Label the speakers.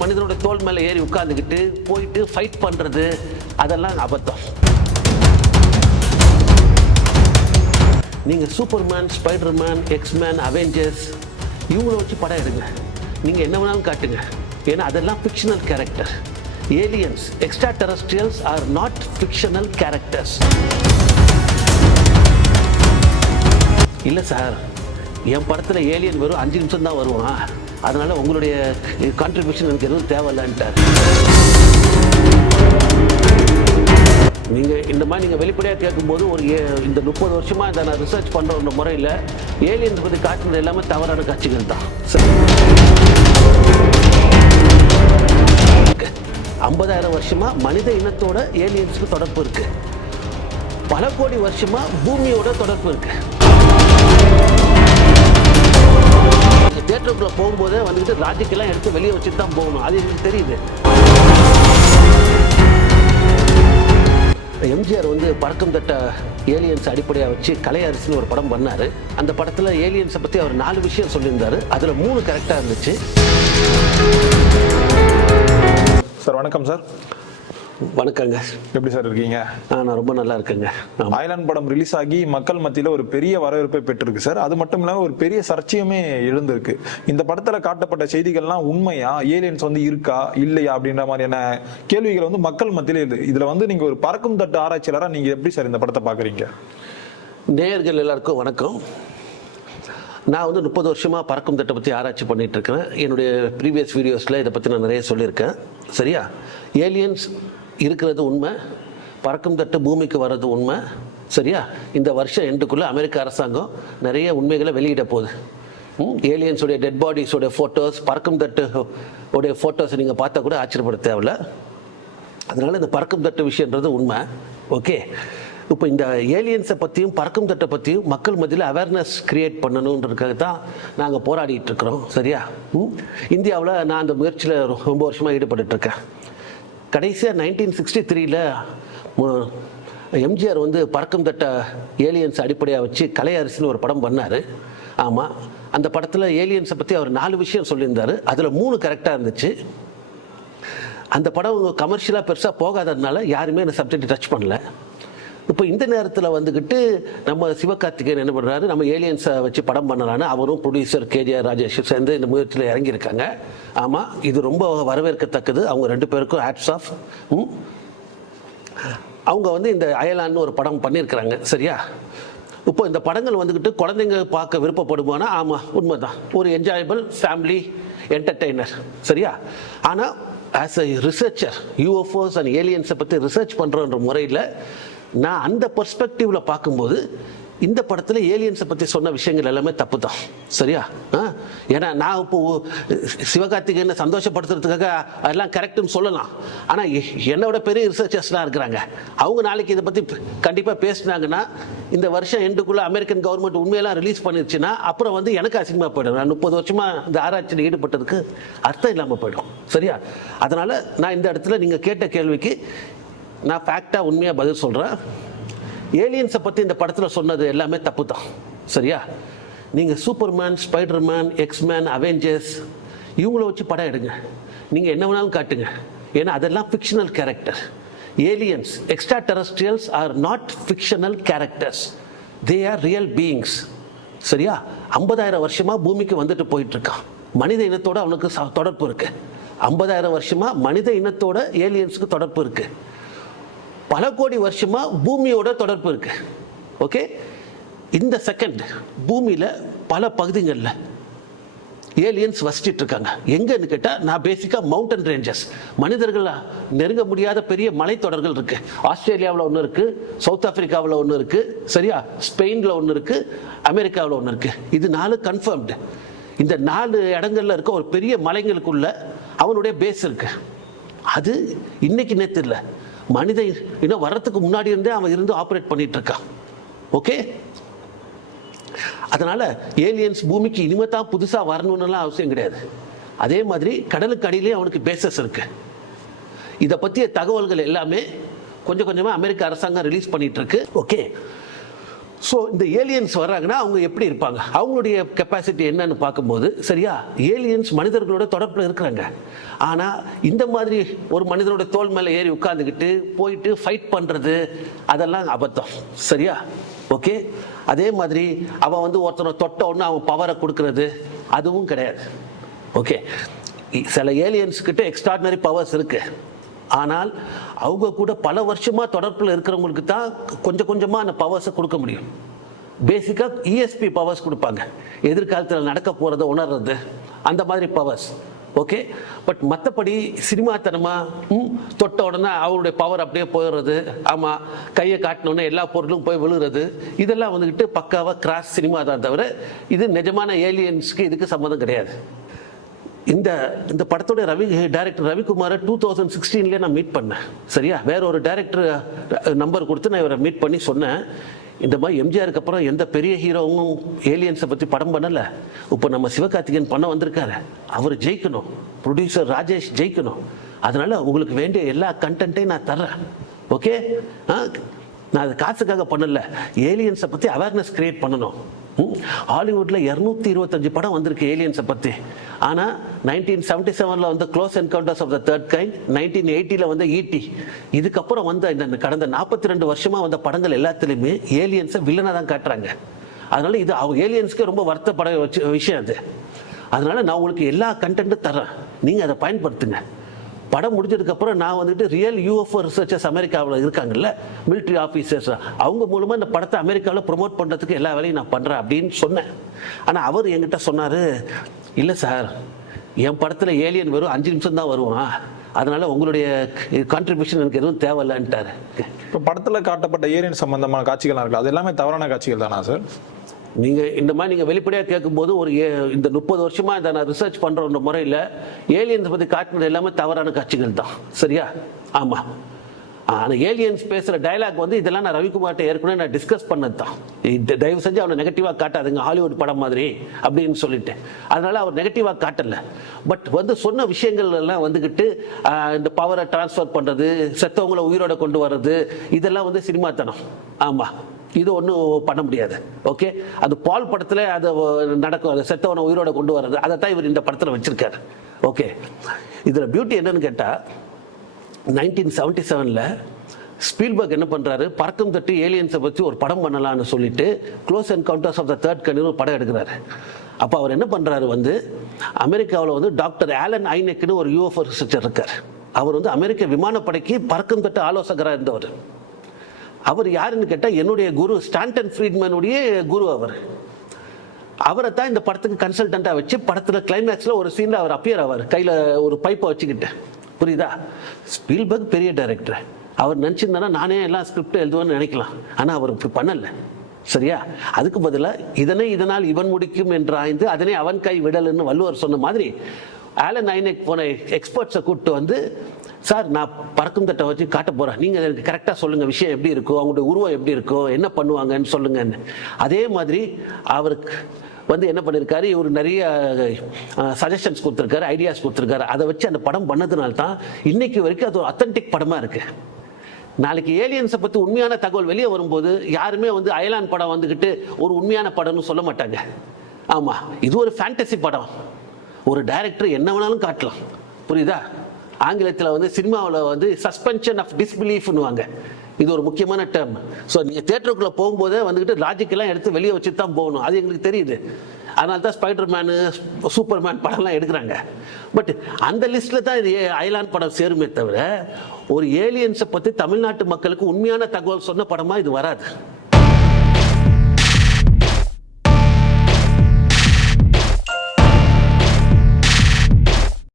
Speaker 1: மனிதனோட தோல் மேலே ஏறி உட்காந்துக்கிட்டு போயிட்டு ஃபைட் பண்ணுறது அதெல்லாம் அபத்தம். நீங்கள் சூப்பர்மேன் ஸ்பைடர்மேன் எக்ஸ்மேன் அவெஞ்சர்ஸ் இவங்கள வச்சு படம் எடுங்க. நீங்கள் என்ன வேணாலும் காட்டுங்க. ஏன்னா அதெல்லாம் fictional character aliens extraterrestrials are not fictional characters இல்லை சார் என் படத்தில் ஏலியன் வெறும் அஞ்சு நிமிஷம் தான் வருவான். அதனால உங்களுடைய கான்ட்ரிபியூஷன் எனக்கு எதுவும் தேவையில்லைன்ட்டார் நீங்கள் இந்த மாதிரி நீங்கள் வெளிப்படையாக கேட்கும்போது ஒரு ஏ- இந்த முப்பது வருஷமாக இதை நான் ரிசர்ச் பண்ணுற ஒரு முறையில் ஏலியன்ஸ் பற்றி காட்டுறது எல்லாமே தவறான காட்சிகள் தான். சரி. ஐம்பதாயிரம் வருஷமா மனித இனத்தோட ஏலியன்ஸுக்கு தொடர்பு இருக்கு. பல கோடி வருஷமா பூமியோட தொடர்பு நீங்கள் தேட்டருக்குள்ளே போகும்போதே வந்துட்டு லாஜிக்கெல்லாம் எடுத்து வெளியே வச்சுட்டு தான் போகணும். அது எனக்கு தெரியுது. எம்ஜிஆர் வந்து பறக்கம் தட்ட ஏலியன்ஸ் அடிப்படையாக வச்சு கலையரசுன்னு ஒரு படம் பண்ணார். அந்த படத்தில் ஏலியன்ஸை பற்றி அவர் நாலு விஷயம் சொல்லியிருந்தாரு. அதில் மூணு கரெக்டாக இருந்துச்சு.
Speaker 2: சார் வணக்கம் சார்.
Speaker 1: வணக்கங்க.
Speaker 2: எப்படி சார் இருக்கீங்க?
Speaker 1: நான் ரொம்ப நல்லா இருக்கேங்க.
Speaker 2: ஐலாண்ட் படம் ரிலீஸ் ஆகி மக்கள் மத்தியில ஒரு பெரிய வரவேற்பை பெற்றிருக்கு சார். அது மட்டும் இல்லாம ஒரு பெரிய சர்ச்சையுமே எழுந்திருக்கு. இந்த படத்துல காட்டப்பட்ட செய்திகள்லாம் உண்மையா? ஏலியன்ஸ் வந்து இருக்கா? இல்லையா? அப்படின்ற மாதிரியான கேள்விகள் வந்து மக்கள் மத்தியில எழுது இதுல வந்து நீங்க ஒரு பறக்கும் தட்டு ஆராய்ச்சியாளரா நீங்க எப்படி சார் இந்த படத்தை பாக்குறீங்க?
Speaker 1: நேயர்கள் எல்லாருக்கும் வணக்கம். நான் வந்து முப்பது வருஷமாக பறக்கும் தட்டை பற்றி ஆராய்ச்சி பண்ணிட்டு இருக்கிறேன். என்னுடைய ப்ரீவியஸ் வீடியோஸில் இதை பற்றி நான் நிறைய சொல்லியிருக்கேன். சரியா? ஏலியன்ஸ் இருக்கிறது உண்மை பறக்கும் தட்டு பூமிக்கு வர்றது உண்மை சரியா? இந்த வருஷம் எண்டுக்குள்ளே அமெரிக்க அரசாங்கம் நிறைய உண்மைகளை வெளியிட போகுது. ஏலியன்ஸுடைய டெட் பாடிஸோடைய ஃபோட்டோஸ் பறக்கும் தட்டு உடைய ஃபோட்டோஸ் நீங்கள் பார்த்தா கூட ஆச்சரியப்பட தேவையில்ல. அதனால் இந்த பறக்கும் தட்டு விஷயன்றது உண்மை. ஓகே. இப்போ இந்த ஏலியன்ஸை பற்றியும் பறக்கும் தட்டை பற்றியும் மக்கள் மத்தியில் அவேர்னஸ் கிரியேட் பண்ணணுன்றதுக்காக தான் நாங்கள் போராடிட்டு இருக்கிறோம் சரியா? ம்? இந்தியாவில் நான் அந்த முயற்சியில் ரொம்ப வருஷமாக ஈடுபட்டுருக்கேன் கடைசியாக நைன்டீன் சிக்ஸ்டி த்ரீல எம்ஜிஆர் வந்து பறக்கம் தட்ட ஏலியன்ஸ் அடிப்படையாக வச்சு கலையரசுன்னு ஒரு படம் பண்ணார். ஆமாம் அந்த படத்தில் ஏலியன்ஸை பற்றி அவர் நாலு விஷயம் சொல்லியிருந்தார். அதில் மூணு கரெக்டாக இருந்துச்சு. அந்த படம் கமர்ஷியலாக பெருசாக போகாததுனால யாருமே அந்த சப்ஜெக்ட் டச் பண்ணல. இப்போ இந்த நேரத்தில் வந்துக்கிட்டு நம்ம சிவகார்த்திகேயன் என்ன பண்ணுறாரு நம்ம ஏலியன்ஸை வச்சு படம் பண்ணலான்னு அவரும் ப்ரொடியூசர் கேஜிஆர் ராஜேஷும் சேர்ந்து இந்த முயற்சியில் இறங்கியிருக்காங்க. ஆமாம் இது ரொம்ப வரவேற்கத்தக்கது. அவங்க ரெண்டு பேருக்கும் ஹேட்ஸ் ஆஃப் அவங்க வந்து இந்த அயலான்னு ஒரு படம் பண்ணியிருக்கிறாங்க சரியா? இப்போ இந்த படங்கள் வந்துக்கிட்டு குழந்தைங்க பார்க்க விருப்பப்படுமானா? ஆமாம் உண்மைதான். ஒரு என்ஜாயபிள் ஃபேமிலி என்டர்டெய்னர் சரியா? ஆனால் as a researcher UFOs and ஏலியன்ஸை பற்றி ரிசர்ச் பண்ணுறோன்ற முறையில் நான் அந்த பர்ஸ்பெக்டிவில் பார்க்கும்போது இந்த படத்தில் ஏலியன்ஸை பற்றி சொன்ன விஷயங்கள் எல்லாமே தப்பு தான் சரியா? ஆ? ஏன்னா நான் இப்போ சிவகார்த்திகேயனை சந்தோஷப்படுத்துறதுக்காக அதெல்லாம் கரெக்டுன்னு சொல்லலாம். ஆனால் என்னோட பெரிய ரிசர்ச்சர்ஸ்லாம் இருக்கிறாங்க. அவங்க நாளைக்கு இதை பற்றி கண்டிப்பாக பேசினாங்கன்னா இந்த வருஷம் எண்டுக்குள்ளே அமெரிக்கன் கவர்மெண்ட் உண்மையெல்லாம் ரிலீஸ் பண்ணிருச்சுன்னா அப்புறம் வந்து எனக்கு அசிங்கமாக போயிடும். நான் முப்பது வருஷமாக இந்த ஆராய்ச்சியில் ஈடுபட்டதுக்கு அர்த்தம் இல்லாமல் போயிடும். சரியா? அதனால் நான் இந்த இடத்துல நீங்கள் கேட்ட கேள்விக்கு நான் ஃபேக்டாக உண்மையாக பதில் சொல்கிறேன் ஏலியன்ஸை பற்றி இந்த படத்தில் சொன்னது எல்லாமே தப்பு தான் சரியா? நீங்கள் சூப்பர்மேன் ஸ்பைடர்மேன் எக்ஸ்மேன் அவெஞ்சர்ஸ் இவங்கள வச்சு படம் எடுங்க. நீங்கள் என்ன வேணாலும் காட்டுங்க. ஏன்னா அதெல்லாம் fictional character aliens extraterrestrials are not fictional characters they are real beings சரியா? ஐம்பதாயிரம் வருஷமாக பூமிக்கு வந்துட்டு போயிட்டுருக்கான். மனித இனத்தோடு அவனுக்கு தொடர்பு இருக்கு. ஐம்பதாயிரம் வருஷமாக மனித இனத்தோட ஏலியன்ஸுக்கு தொடர்பு இருக்குது பல கோடி வருஷமாக பூமியோட தொடர்பு இருக்கு. ஓகே இந்த செகண்ட் பூமியில் பல பகுதிகளில் ஏலியன்ஸ் வசிச்சிட்டு இருக்காங்க. எங்கன்னு கேட்டால் நான் பேசிக்காக மவுண்டன் ரேஞ்சஸ் மனிதர்களாக நெருங்க முடியாத பெரிய மலைத்தொடர்கள் இருக்கு. ஆஸ்திரேலியாவில் ஒன்று இருக்கு சவுத் ஆப்பிரிக்காவில் ஒன்று இருக்கு சரியா? ஸ்பெயினில் ஒன்று இருக்கு அமெரிக்காவில் ஒன்று இருக்கு. இது நாலு கன்ஃபர்ம்டு இந்த நாலு இடங்கள்ல இருக்க ஒரு பெரிய மலைங்களுக்குள்ள அவனுடைய பேஸ் இருக்கு. அது இன்னைக்கு நேற்று இல்லை. மனித இன்னும் வரத்துக்கு முன்னாடி இருந்தே அவன் இருந்து ஆப்ரேட் பண்ணிட்டு இருக்கான் ஓகே அதனால ஏலியன்ஸ் பூமிக்கு இனிமே தான் புதுசாக வரணும்னுலாம் அவசியம் கிடையாது. அதே மாதிரி கடலுக்கு அடியிலேயே அவனுக்கு பேசஸ் இருக்கு. இதை பற்றிய தகவல்கள் எல்லாமே கொஞ்சம் கொஞ்சமாக அமெரிக்க அரசாங்கம் ரிலீஸ் பண்ணிட்டு இருக்கு ஓகே ஸோ இந்த ஏலியன்ஸ் வர்றாங்கன்னா அவங்க எப்படி இருப்பாங்க? அவங்களுடைய கெப்பாசிட்டி என்னன்னு பார்க்கும்போது சரியா? ஏலியன்ஸ் மனிதர்களோட தொடர்பில் இருக்கிறாங்க. ஆனால் இந்த மாதிரி ஒரு மனிதனோட தோல் மேலே ஏறி உட்காந்துக்கிட்டு போயிட்டு ஃபைட் பண்ணுறது அதெல்லாம் அபத்தம். சரியா? ஓகே அதே மாதிரி அவன் வந்து ஒருத்தனை தொட்ட ஒன்று அவன் பவரை கொடுக்கறது அதுவும் கிடையாது. ஓகே சில ஏலியன்ஸ்கிட்ட எக்ஸ்ட்ராடினரி பவர்ஸ் இருக்குது ஆனால் அவங்க கூட பல வருஷமாக தொடர்பில் இருக்கிறவங்களுக்கு தான் கொஞ்சம் கொஞ்சமாக அந்த பவர்ஸை கொடுக்க முடியும். பேசிக்காக இஎஸ்பி பவர்ஸ் கொடுப்பாங்க. எதிர்காலத்தில் நடக்க போகிறத உணர்றது. அந்த மாதிரி பவர்ஸ் ஓகே பட் மற்றபடி சினிமாத்தனமாக ம், தொட்ட உடனே அவருடைய பவர் அப்படியே போயிடுறது. ஆமாம் கையை காட்டினோடனே எல்லா பொருளும் போய் விழுகிறது இதெல்லாம் வந்துக்கிட்டு பக்காவாக கிராஸ் சினிமா தான் தவிர இது நிஜமான ஏலியன்ஸ்க்கு இதுக்கு சம்மந்தம் கிடையாது. இந்த இந்த படத்தோட ரவி டைரக்டர் ரவிக்குமாரை டூ தௌசண்ட் சிக்ஸ்டீன்லேயே நான் மீட் பண்ணேன். சரியா? வேற ஒரு டைரக்டர் நம்பர் கொடுத்து நான் இவரை மீட் பண்ணி சொன்னேன். இந்த மாதிரி எம்ஜிஆருக்கு அப்புறம் எந்த பெரிய ஹீரோவும் ஏலியன்ஸை பற்றி படம் பண்ணலை. இப்போ நம்ம சிவகார்த்திகேயன் பண்ண வந்திருக்காரு. அவர் ஜெயிக்கணும். ப்ரொடியூசர் ராஜேஷ் ஜெயிக்கணும். அதனால உங்களுக்கு வேண்டிய எல்லா கண்டென்ட்டையும் நான் தர்றேன். ஓகே ஆ? நான் அது காசுக்காக பண்ணலை. ஏலியன்ஸை பற்றி அவேர்னஸ் கிரியேட் பண்ணணும். ம், இரநூத்தி இருபத்தஞ்சு படம் வந்திருக்கு ஏலியன்ஸை பற்றி ஆனால் நைன்டீன் செவன்டி செவனில் வந்து close encounters of the third kind nineteen எயிட்டியில் வந்து ஈட்டி இதுக்கப்புறம் வந்த இந்த கடந்த நாற்பத்தி ரெண்டு வருஷமாக வந்த படங்கள் எல்லாத்துலேயுமே ஏலியன்ஸை வில்லனாக தான் காட்டுறாங்க. அதனால இது அவங்க ஏலியன்ஸ்க்கு ரொம்ப வருத்தப்பட வச்ச விஷயம் அது. அதனால நான் உங்களுக்கு எல்லா கண்டென்ட்டும் தரேன் நீங்கள் அதை பயன்படுத்துங்க. படம் முடிஞ்சதுக்கப்புறம் நான் வந்துட்டு ரியல் யூஎஃப்ஓ ரிசர்ச்சர்ஸ் அமெரிக்காவில் இருக்காங்கல்ல மிலிட்ரி ஆஃபீஸர்ஸ் அவங்க மூலமாக இந்த படத்தை அமெரிக்காவில் ப்ரோமோட் பண்ணுறதுக்கு எல்லா வேலையும் நான் பண்ணுறேன் அப்படின்னு சொன்னேன். ஆனால் அவர் என்கிட்ட சொன்னார் இல்லை சார் என் படத்தில் ஏலியன் வெறும் அஞ்சு நிமிஷம் தான் வருவான் அதனால உங்களுடைய கான்ட்ரிபியூஷன் எனக்கு எதுவும் தேவையில்லன்ட்டார்.
Speaker 2: இப்போ படத்தில் காட்டப்பட்ட ஏலியன் சம்பந்தமான காட்சிகள்லாம் இருக்கு அது எல்லாமே தவறான காட்சிகள் தானா சார்
Speaker 1: நீங்க இந்த மாதிரி நீங்க வெளிப்படையா கேட்கும்போது ஒரு ஏ- இந்த முப்பது வருஷமா இதை நான் ரிசர்ச் பண்ற முறையில் ஏலியன்ஸ் பத்தி காட்டினது எல்லாமே தவறான காட்சிகள் தான். சரியா? ஆமா. ஆனால் ஏலியன்ஸ் பேசுகிற டயலாக் வந்து இதெல்லாம் நான் ரவிக்குமார்ட்ட ஏற்கனவே நான் டிஸ்கஸ் பண்ணது தான். இந்த தயவு செஞ்சு அவனை நெகட்டிவாக காட்டாதுங்க ஹாலிவுட் படம் மாதிரி அப்படின்னு சொல்லிட்டு. அதனால அவர் நெகட்டிவாக காட்டல. பட் வந்து சொன்ன விஷயங்கள் எல்லாம் வந்துக்கிட்டு இந்த பவரை டிரான்ஸ்ஃபர் பண்ணுறது செத்தவங்களை உயிரோட கொண்டு வர்றது இதெல்லாம் வந்து சினிமாத்தனம். ஆமாம் இது ஒன்றும் பண்ண முடியாது. ஓகே அது பால் படத்தில் அது நடக்கும். அது செத்தவனை உயிரோட கொண்டு வர்றது. அதை தான் இவர் இந்த படத்தில் வச்சுருக்காரு. ஓகே இதில் பியூட்டி என்னன்னு கேட்டால் நைன்டீன் செவன்டி செவனில் ஸ்பீல்பர்க் என்ன பண்ணுறாரு பறக்கும் தட்டி ஏலியன்ஸை பற்றி ஒரு படம் பண்ணலாம்னு சொல்லிட்டு close encounters of the third கண்ணின்னு படம் எடுக்கிறாரு. அப்போ அவர் என்ன பண்ணுறாரு வந்து அமெரிக்காவில் வந்து டாக்டர் ஆலன் ஐனெக்னு ஒரு யூஎஃப் ரிசர்ச்சர் இருக்கார். அவர் வந்து அமெரிக்க விமானப்படைக்கு பறக்கும் தட்டு ஆலோசகராக இருந்தவர். அவர் யாருன்னு கேட்டால் என்னுடைய குரு ஸ்டாண்டன் ஃப்ரீட்மனுடைய குரு அவர். அவரை தான் இந்த படத்துக்கு கன்சல்டண்ட்டாக வச்சு படத்தில் கிளைமேக்ஸில் ஒரு சீனில் அவர் அப்பியர் ஆவார். கையில் ஒரு பைப்பை வச்சுக்கிட்டு. புரியுதா? ஸ்பீல்பர்க் பெரிய டைரக்டர் அவர் நினச்சிருந்தானா நானே எல்லாம் ஸ்கிரிப்ட் எழுதுவேன்னு நினைக்கலாம். ஆனால் அவர் இப்படி பண்ணலை. சரியா? அதுக்கு பதிலாக இதனை இதனால் இவன் முடிக்கும் என்று ஆய்ந்து அதனை அவன் கை விடல்னு வள்ளுவர் சொன்ன மாதிரி ஆலன் ஐனக் போன எக்ஸ்பர்ட்ஸை கூப்பிட்டு வந்து சார் நான் பறக்கும் தட்டை வச்சு காட்ட போகிறேன் நீங்கள் எனக்கு கரெக்டாக சொல்லுங்கள் விஷயம் எப்படி இருக்கும்? அவங்களுடைய உருவம் எப்படி இருக்கும்? என்ன பண்ணுவாங்கன்னு சொல்லுங்கன்னு. அதே மாதிரி அவருக்கு வந்து என்ன பண்ணியிருக்காரு இவர் நிறைய சஜஷன்ஸ் கொடுத்துருக்காரு ஐடியாஸ் கொடுத்துருக்காரு. அதை வச்சு அந்த படம் பண்ணதுனால தான் இன்னைக்கு வரைக்கும் அது ஒரு அத்தன்டிக் படமாக இருக்குது நாளைக்கு ஏலியன்ஸை பற்றி உண்மையான தகவல் வெளியே வரும்போது யாருமே வந்து அயலான் படம் வந்துக்கிட்டு ஒரு உண்மையான படம்னு சொல்ல மாட்டாங்க. ஆமாம் இது ஒரு ஃபேண்டசி படம். ஒரு டைரக்டர் என்ன வேணாலும் காட்டலாம். புரியுதா? ஆங்கிலத்தில் வந்து சினிமாவில் வந்து சஸ்பென்ஷன் ஆஃப் டிஸ்பிலீஃப்னுவாங்க இது ஒரு முக்கியமான டேர்ம் ஸோ நீங்கள் தேட்டருக்குள்ளே போகும்போதே வந்துக்கிட்டு லாஜிக்கெல்லாம் எடுத்து வெளியே வச்சு தான் போகணும். அது எங்களுக்கு தெரியுது. அதனால தான் ஸ்பைடர் மேனு சூப்பர் மேன் படம்லாம் எடுக்கிறாங்க. பட் அந்த லிஸ்ட்டில் தான் இது ஏ- அயலான் படம் சேருமே தவிர ஒரு ஏலியன்ஸை பற்றி தமிழ்நாட்டு மக்களுக்கு உண்மையான தகவல் சொன்ன படமாக இது வராது.